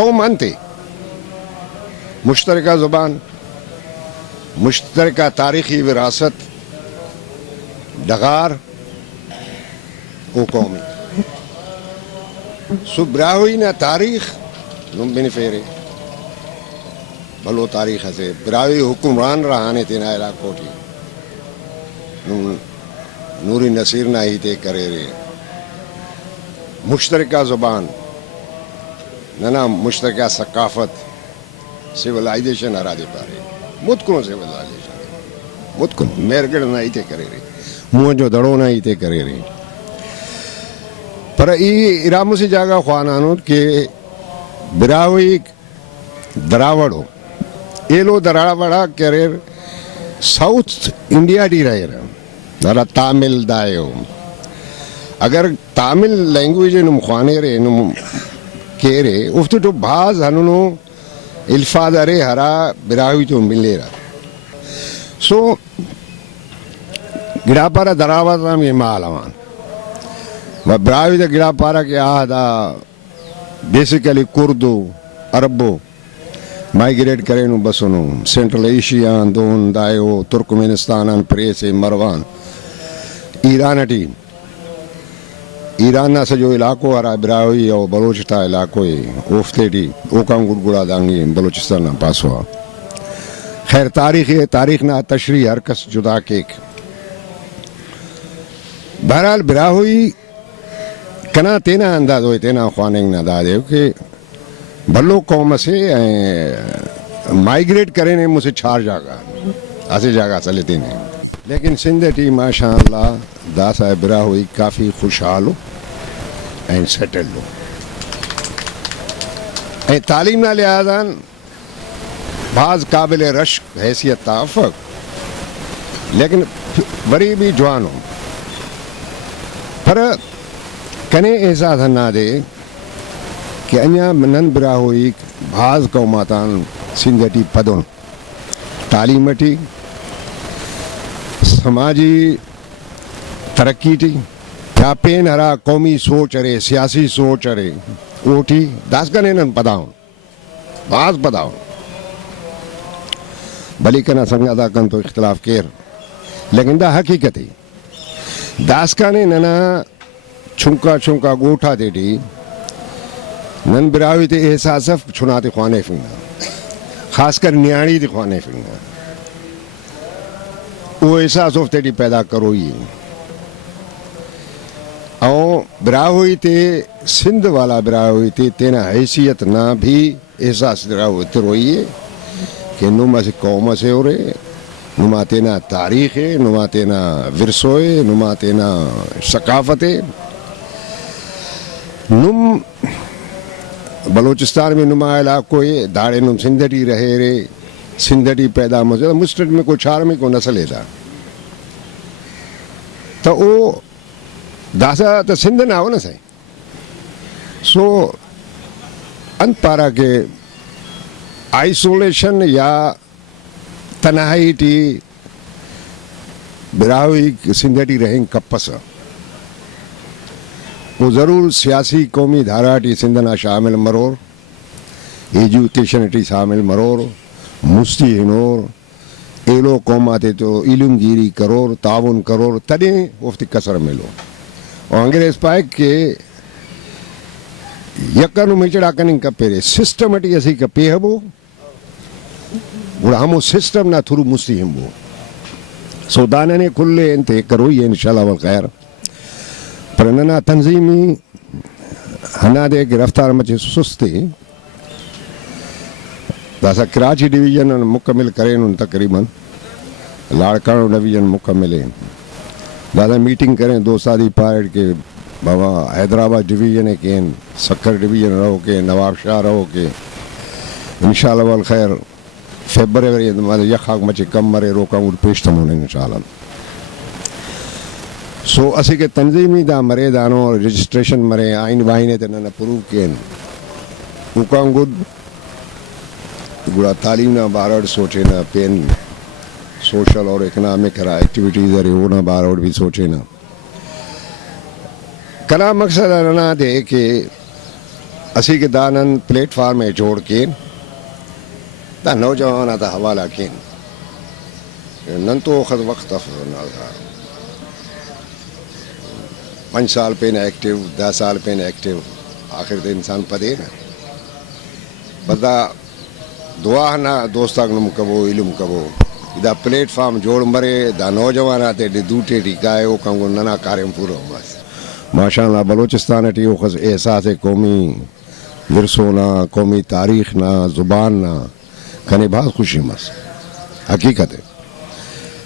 قوم انتے مشترکہ زبان مشترکہ تاریخی وراثت ڈغار او قومی سو براہوئی نا تاریخ نم بن فیرے بھلو تاریخ سے براہوئی حکمران رہانے تینا علاقوں تھی نوری نصیر نہ ہی تے کرے رے مشترکہ زبان نہ مشترکہ ثقافت سیولائزیشن ہرا دے پارے متکنو سیولائزیشن متکنو میرگڑ نہ ہی تے کرے رے منہ جو دڑو نہ ہی تے کرے رے پر ای ارامو سی جاگا خوانانو کہ براہوئی دراوڑو ایلو دراوڑا کرے ساؤتھ انڈیا ڈی رہے رہا دارا تامل دائیو اگر تامل لینگویج نم خوانے رہے نم کہہ رہے افتو تو بعض ہنونو الفاظ رہے ہرا براہوئی تو ملے رہا سو گڑا پارا دراوات رام یہ مالوان و براہوئی دا گڑا پارا کے دا بیسیکلی کردو عربو مائگریٹ کرے نو بسنو سینٹرل ایشیا دون دائیو ترکمنستان پریس مروان ایران ٹی ایران نا سجو علاقو ہرا براہوئی او بلوچتا علاقو اوفتے ٹی اوکام گڑگڑا دانگی بلوچستان نا پاسوا خیر تاریخ نا تشریح ہر کس جدا کیک بہرحال براہوئی کنا تینا انداز ہوئی تینا خواننگ نا دا دے کہ بھلو قوم سے مائگریٹ کرنے مجھے چھار جاگا ایسے جاگا چلتے ہیں لیکن سندھ ٹی ماشاء اللہ دا صاحب براہوئی کافی خوشحال ہو اینڈ سیٹل ہو تعلیم نہ لحاظاً بعض قابل رشک حیثیت تعفق لیکن بری بھی جوان ہو پر کنے احساس نہ دے کہ انیا منن براہوئی بعض قوماتان سندھ ٹی پدن تعلیم ٹی سماجی ترقی ٹی کیا پین ہرا قومی سوچ رہے سیاسی سوچ رہے اوٹی داس کا نینن پداؤں بعض پداؤں بلی کنا سنگا دا کن تو اختلاف کیر لیکن دا حقیقت ہے داس کا نیننا چھنکا گوٹھا دے ٹی نن براہوئی تے احساس چھنا تے خوانے فنگا خاص کر نیاڑی تے خوانے فنگا وہ احساس افتے ٹی پیدا کروئی او براہوئی تے سندھ والا براہوئی تے تینا حیثیت نہ بھی احساس براہوئی تے روئی ہے کہ نما سے قوم سے ہو رہے نما تینا تاریخ ہے نما تینا ورثو ہے نما تینا ثقافت ہے نم بلوچستان میں نما علاقوں داڑے نم سندھٹی رہے رے سندھٹی پیدا مجھے مسٹر میں کو چھار میں کو نسل ہے دا تو او داسا تو سندھ نہ ہو نا سائیں سو انت پارا کے آئسولیشن یا تنہائی ٹی براہوئی سندھٹی رہیں کپسا وہ ضرور سیاسی قومی دھارا ٹی سندھنا شامل مرور ایجوکیشن ٹی شامل مرور مستی ہنور ایلو قوماتے تو علم گیری کرور تعاون کرور تدیں وفتی کسر ملو اور انگریز پائے کہ یکنو میچڑا کننگ کپے رے سسٹمٹی اسی کپے ہبو اور ہمو سسٹم نہ تھرو مستی ہمبو سو دانے نے کھلے انتے کروئی انشاءاللہ والخیر پر ننا تنظیمی ہنا دے کہ رفتار مچے سستے داسا کراچی ڈویژن مکمل کریں ان تقریباً لاڑکانو ڈویژن مکمل ہیں دادا میٹنگ کریں دو سادی پاریڈ کے بابا حیدرآباد ڈویژن ہے کہ سکر ڈویژن رہو کے نواب شاہ رہو کے انشاءاللہ والخیر فیبروری یخاک مچے کم مرے روکاں گوڑ پیش تمونے انشاءاللہ سو اسی کے تنظیمی دا مرے دانو رجسٹریشن مرے آئین بائینے تنہا پروو کین اوکاں گوڑ گوڑا تعلیم نا بارڑ سوچے نا پین سوشل اور اکنامک رہا ایکٹیویٹیز رہے ہونا بارڑ بھی سوچے نا کنا مقصد رنا دے کہ اسی کے دانن پلیٹ فارم جوڑ کے دا نوجوان دا حوالہ کین نن تو خد وقت افضل تھا 5 سال پہ ایکٹیو 10 سال پہ ایکٹیو آخر دے انسان پدے نا بدا دعا نہ دوستاک نم کبو علم کبو دا پلیٹ فارم جوڑ مرے دا نوجوان آتے ڈی دوٹے ڈی گائے او کنگو ننا کاریم پورا بس ماشاءاللہ بلوچستان ٹی خز احساس قومی ورثونا قومی تاریخ نا زبان نا کنے بہت خوشی مس حقیقت ہے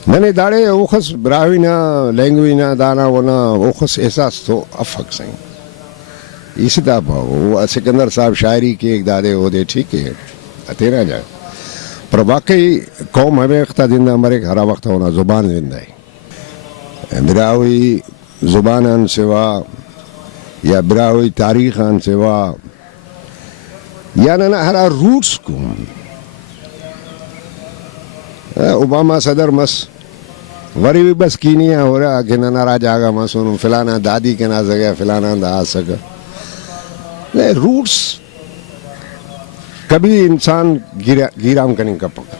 ننے داڑے اوخس براوی نا لینگوی نا دانا ونا اوخس احساس تو افق سیں اسی دا وہ سکندر صاحب شاعری کے ایک دادے ہو دے ٹھیک ہے تیرا جائے پر واقعی قوم ہمیں اختہ زندہ مرے ہرا وقت ہونا زبان زندہ ہے براوی زبانان سوا یا براوی تاریخان سوا یا نہ ہرا روٹس کو اوباما صدر مس وری بھی بس کینیا ہو رہا کہ نہ راج آگا مسون فلانا دادی کے نہ سکے فلانا دا آ سکا روٹس کبھی انسان گیرام کریں کا پکا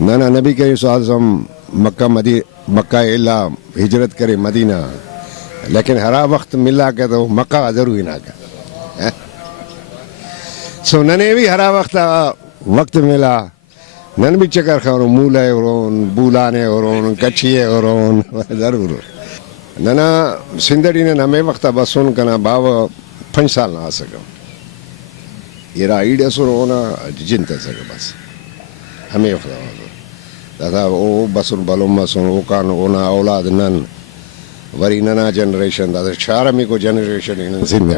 نہ نبی کریم صلی اللہ علیہ وسلم مکہ اللہ ہجرت کرے مدینہ لیکن ہرا وقت ملا کے تو مکہ ضرور نہ کا سو ننے بھی ہرا وقت ملا نن بھی چکر خوروں مولے ہورون بولانے ہورون کچھیے ہورون ضرور ننا سندڑی نے ہمیں وقت بسون کنا باو 5 سال نہ آ سکا یہ رائیڈ سر ہونا جنتا سکا بس ہمیں وقت دادا او بسن بلوم بسن او کان اونا اولاد نن وری ننا جنریشن دادا چارمی کو جنریشن انن سندھ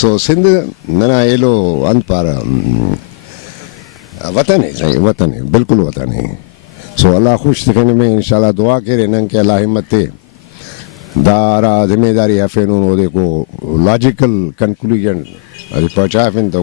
سو سندھ ننا ایلو انت پارا وطن ہے صحیح وطن ہے بالکل وطن ہے سو اللہ خوش دکھنے میں انشاءاللہ دعا کرے نن کہ اللہ ہمت تے دارا ذمہ داری ہے فینون او دے کو لاجیکل کنکلوژن پہنچا فین تو